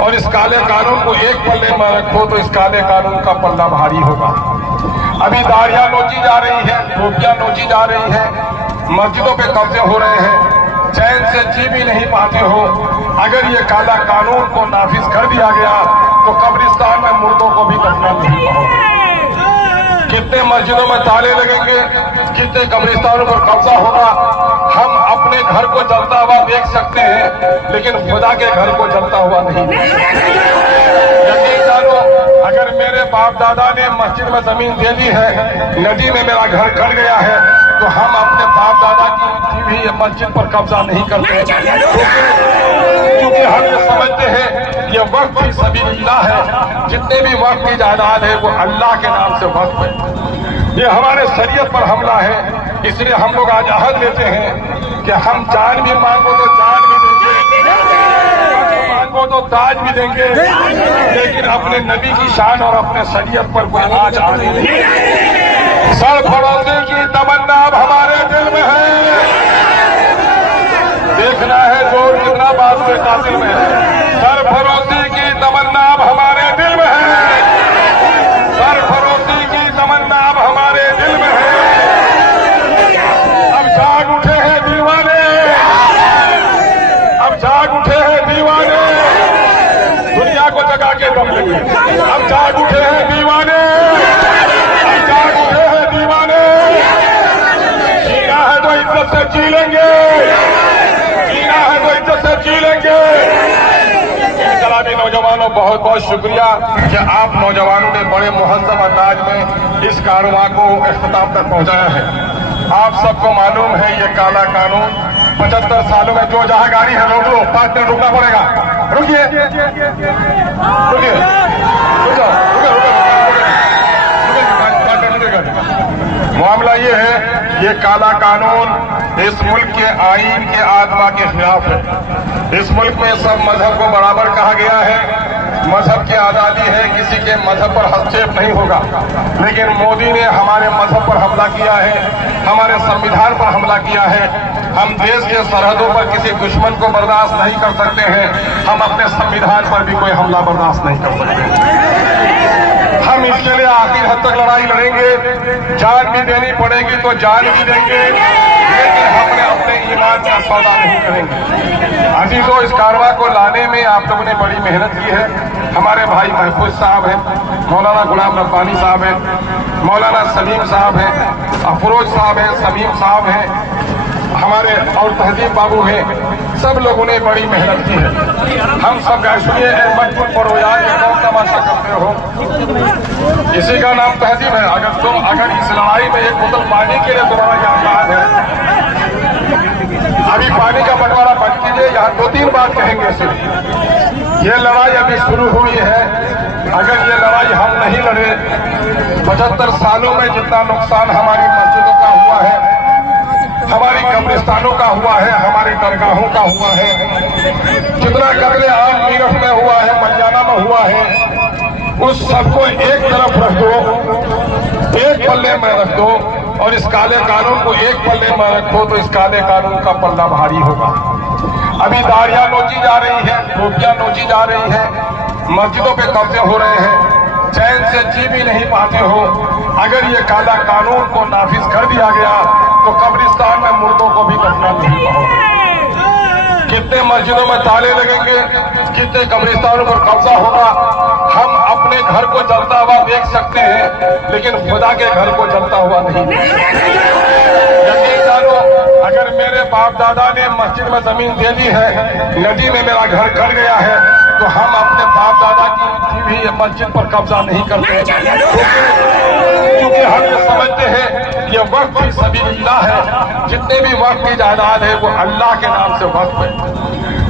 और इस काले कानून को एक पल्ले में रखो तो इस काले कानून का पल्ला भारी होगा। अभी दाढ़ियां नोची जा रही है, टोपियां नोची जा रही है, मस्जिदों पे कब्जे हो रहे हैं, चैन से जी भी नहीं पाते हो। अगर ये काला कानून को नाफिज कर दिया गया तो कब्रिस्तान में मुर्दों को भी दफना नहीं होगा। कितने मस्जिदों में ताले लगेंगे, कितने कब्रिस्तानों पर कब्जा होगा। हम अपने घर को जलता हुआ देख सकते हैं, लेकिन खुदा के घर को जलता हुआ नहीं। यकीन जानो, अगर मेरे बाप दादा ने मस्जिद में जमीन दे दी है, नदी में मेरा घर गड़ गया है, तो हम अपने बाप दादा की भी मस्जिद पर कब्जा नहीं करते, क्योंकि हम ये समझते हैं ये वक्त की सबीलिल्लाह है। जितने भी वक्त की जायदाद है वो अल्लाह के नाम से वक्त है। ये हमारे शरीयत पर हमला है, इसलिए हम लोग आज अहद लेते हैं कि हम जान भी मांगो तो जान भी देंगे, मांगो तो ताज भी देंगे, लेकिन अपने नबी की शान और अपने शरीयत पर कोई आज आने नहीं। सरफरोशी की तमन्ना अब हमारे दिल में है। देखना है जोर कितना बात के कातिल में है। सरफरोशी की तमन्ना अब हमारे दिल में है। सरफरोशी की तमन्ना अब हमारे दिल में है। अब जाग उठे हैं दीवाने, अब जाग उठे हैं दीवाने, दुनिया को जगा के दम लेंगे। अब जाग उठे हैं दीवाने, अब जाग उठे हैं दीवाने। जीना है तो इज्जत से जी लेंगे, जीना है तो इज्जत से जी लेंगे। नौजवानों, बहुत बहुत शुक्रिया कि आप नौजवानों ने बड़े मुहज्जम अंदाज में इस कारवां को इख्तिताम तक पहुंचाया है। आप सबको मालूम है ये काला कानून 75 सालों में जो जहां गाड़ी है रोक लो, 5 मिनट रुकना पड़ेगा। रुकिए रुकिए मामला ये है, ये काला कानून इस मुल्क के आईन के आत्मा के खिलाफ है। इस मुल्क में सब मजहब को बराबर कहा गया है, मजहब की आजादी है, किसी के मजहब पर हस्तक्षेप नहीं होगा। लेकिन मोदी ने हमारे मजहब पर हमला किया है, हमारे संविधान पर हमला किया है। हम देश के सरहदों पर किसी दुश्मन को बर्दाश्त नहीं कर सकते हैं, हम अपने संविधान पर भी कोई हमला बर्दाश्त नहीं कर सकते। हम इसके लिए आखिर हद तक लड़ाई लड़ेंगे, जान भी देनी पड़ेगी तो जान भी देंगे, लेकिन हमने अपने ईमान का सौदा नहीं करेंगे। अजीजों, इस कारवां को लाने में आप लोगों ने बड़ी मेहनत की है। हमारे भाई महफूज साहब हैं, मौलाना गुलाम रब्बानी साहब हैं, मौलाना सलीम साहब हैं, अफरोज साहब हैं, समीम साहब हैं, हमारे और तहजीब बाबू हैं। सब लोगों ने बड़ी मेहनत की है। हम सब सुनिए, मजबूत पढ़ो यार, ये कौन तमाशा करते हो, इसी का नाम तहजीब है। अगर इस लड़ाई में एक बोतल पानी के लिए तुम्हारा यहाँ याद है, अभी पानी का बंटवारा बंद कीजिए, यहाँ 2-3 बात कहेंगे सिर्फ। ये लड़ाई अभी शुरू हुई है। अगर ये लड़ाई हम नहीं लड़े, 75 सालों में जितना नुकसान हमारी मस्जिदों का हुआ है, हमारी कब्रिस्तानों का हुआ है, हमारी दरगाहों का हुआ है, जितना कत्ले आम मीरठ में हुआ है, मलियाना में हुआ है, उस सबको एक तरफ रख दो, एक पल्ले में रख दो, और इस काले कानून को एक पल्ले में रखो तो इस काले कानून का पल्ला भारी होगा। अभी दाढ़ियां नोची जा रही है, टोपियां नोची जा रही है, मस्जिदों पे कब्जे हो रहे हैं, चैन से जी भी नहीं पाते हो। अगर ये काला कानून को नाफिज कर दिया गया तो कब्रिस्तान में मुर्दों को भी दफना नहीं होगा। कितने मस्जिदों में ताले लगेंगे, कितने कब्रिस्तानों पर कब्जा होगा। हम अपने घर को जलता हुआ देख सकते हैं, लेकिन खुदा के घर को जलता हुआ नहीं। यकीन जानो, अगर मेरे बाप दादा ने मस्जिद में जमीन दे दी है, नदी में मेरा घर गड़ गया है, तो हम अपने बाप दादा की भी मस्जिद पर कब्जा नहीं करते, क्योंकि हम ये समझते हैं ये वक्त की सबीलिल्लाह है। जितने भी वक्त की जायदाद है वो अल्लाह के नाम से वक्त है।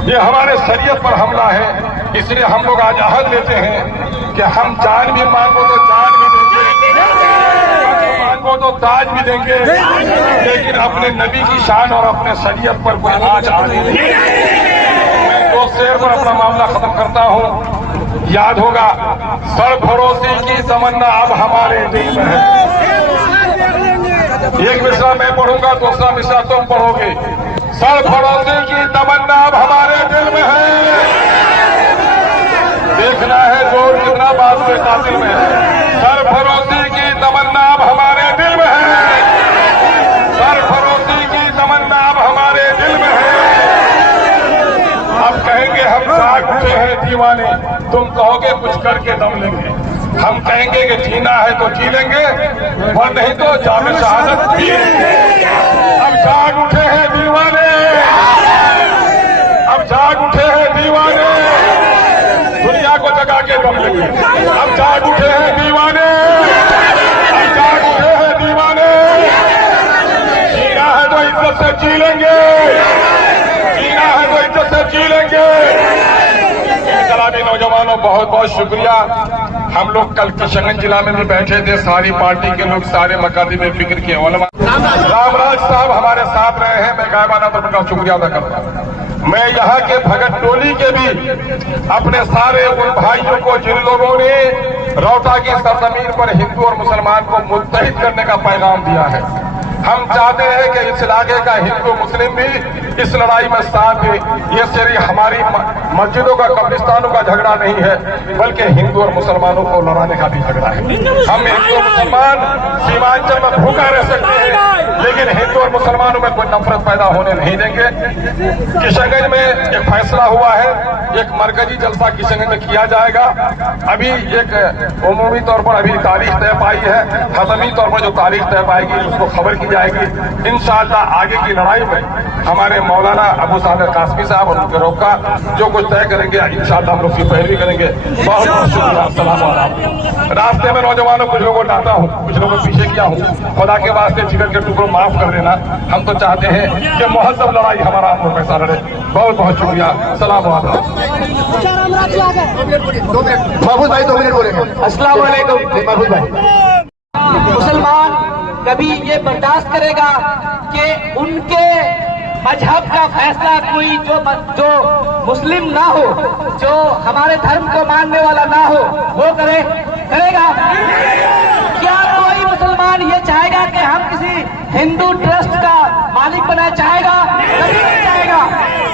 ये हमारे शरीयत पर हमला है, इसलिए हम लोग आज अहद लेते हैं कि हम जान भी मांगो तो जान भी देंगे, मांगो तो ताज भी देंगे, लेकिन अपने नबी की शान और अपने शरीयत पर कोई आज आने नहीं। मैं 2 शेर पर अपना मामला खत्म करता हूँ। याद होगा, सरफरोशी की तमन्ना अब हमारे दिल में है। एक मिसरा मैं पढ़ूंगा, दूसरा मिसरा तुम पढ़ोगे। सरफरोशी की तमन्ना अब हमारे दिल में है। दिल में है। सरफरोशी की तमन्ना अब हमारे दिल में है। सरफरोशी की तमन्ना अब हमारे दिल में है। अब कहेंगे हम जाग उठे हैं दीवाने, तुम कहोगे कुछ करके दम लेंगे। हम कहेंगे कि जीना है तो जी लेंगे, और नहीं तो जामे शहादत पी लेंगे। अब जाग उठे हैं दीवाने, अब जाग उठे हैं दीवाने, दुनिया को जगा के दम लेंगे। अब जाग उठे हैं दीवाने, अब जाग उठे हैं दीवाने। जीना है तो इज्जत से जी लेंगे, जीना है तो इज्जत से जी लेंगे। सलामी नौजवानों, बहुत बहुत शुक्रिया। हम लोग कल किशनगंज जिला में भी बैठे थे, सारी पार्टी के लोग, सारे मकादी में फिक्र के उलमा। रामराज साहब हमारे साथ रहे हैं, मैं गायबाना तौर पर शुक्रिया अदा करता हूं। मैं यहाँ के भगत टोली के भी अपने सारे उन भाइयों को जिन लोगों ने रौता की सरजमीन पर हिंदू और मुसलमान को मुत्तहिद करने का पैगाम दिया है, हम चाहते हैं कि इस इलाके का हिंदू मुस्लिम भी इस लड़ाई में साथ दे। ये सिर्फ हमारी मस्जिदों का, कब्रिस्तानों का झगड़ा नहीं है, बल्कि हिंदू और मुसलमानों को लड़ाने का भी झगड़ा है। हम हिंदू और मुसलमान सीमांचल में भूखा रह सकते हैं, लेकिन हिंदू और मुसलमानों में कोई नफरत पैदा होने नहीं देंगे। किशनगंज में एक फैसला हुआ है, एक मरकजी जलसा किशनगंज में किया जाएगा। अभी एक उमूमी तौर पर अभी तारीख तय पाई है, खत्मी तौर पर जो तारीख तय पाएगी उसको खबर की जाएगी। इंशाअल्लाह आगे की लड़ाई में हमारे मौलाना अबू सालेह कासमी साहब और उनके रोका जो कुछ तय करेंगे, इंशाअल्लाह हम लोग उसकी पैरवी करेंगे। बहुत बहुत शुक्रिया। अस्सलाम वालेकुम। रास्ते में नौजवानों कुछ लोगों को डांटा हूँ, कुछ लोगों को पीछे किया हूँ, खुदा के वास्ते जिगर के टुकड़ों माफ कर देना। हम तो चाहते हैं कि मुहज्जब लड़ाई हमारा हम लोग पैसा लड़े। बहुत बहुत शुक्रिया। सलाम वालेकुम। महबूब भाई 2 मिनट बोलेंगे। अस्सलाम वालेकुम। महबूब भाई, मुसलमान कभी ये बर्दाश्त करेगा कि उनके मजहब का फैसला कोई जो मुस्लिम ना हो, जो हमारे धर्म को मानने वाला ना हो, वो करेगा? क्या कोई मुसलमान ये चाहेगा कि हम किसी हिंदू ट्रस्ट का मालिक बनना चाहेगा? कभी नहीं चाहेगा।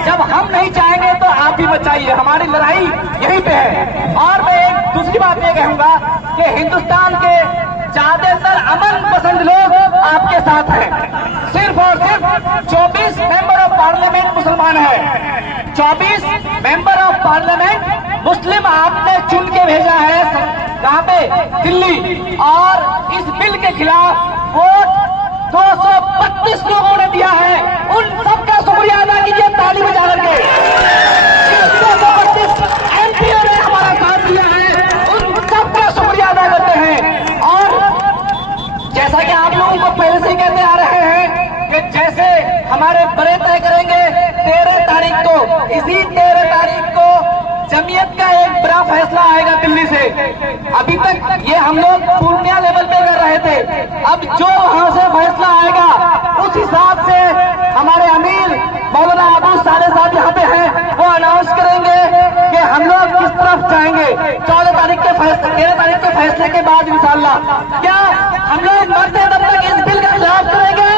जब हम नहीं चाहेंगे तो आप भी बचाइए, हमारी लड़ाई यहीं पे है। और मैं एक दूसरी बात ये कहूंगा कि हिंदुस्तान के ज्यादातर अमन पसंद लोग आपके साथ हैं। सिर्फ और सिर्फ 24 मेंबर ऑफ पार्लियामेंट मुसलमान है। 24 मेंबर ऑफ पार्लियामेंट मुस्लिम आपने चुन के भेजा है, कहां पे? दिल्ली। और इस बिल के खिलाफ वोट 232 लोगों ने दिया है। उन सबका शुक्रिया अदा कीजिए ताली बजा करके। 232 एमपीओ ने हमारा साथ दिया है, उन सबका शुक्रिया अदा करते हैं। और जैसा कि आप लोगों को पहले से ही कहते आ रहे हैं कि जैसे हमारे बड़े तय करेंगे 13 तारीख को, इसी 13 तारीख को जमीयत का एक बड़ा फैसला आएगा दिल्ली से। अभी तक ये हम लोग पूर्णिया लेवल पे कर रहे थे, अब जो वहां से फैसला आएगा उस हिसाब से हमारे अमीर मौलाना अबू सालेह साहब यहाँ पे हैं, वो अनाउंस करेंगे कि हम लोग किस तरफ जाएंगे 14 तारीख के फैसले, 13 तारीख के फैसले के बाद इंशाअल्लाह। क्या हम लोग मरते दम तक इस बिल का खिलाफ करेंगे?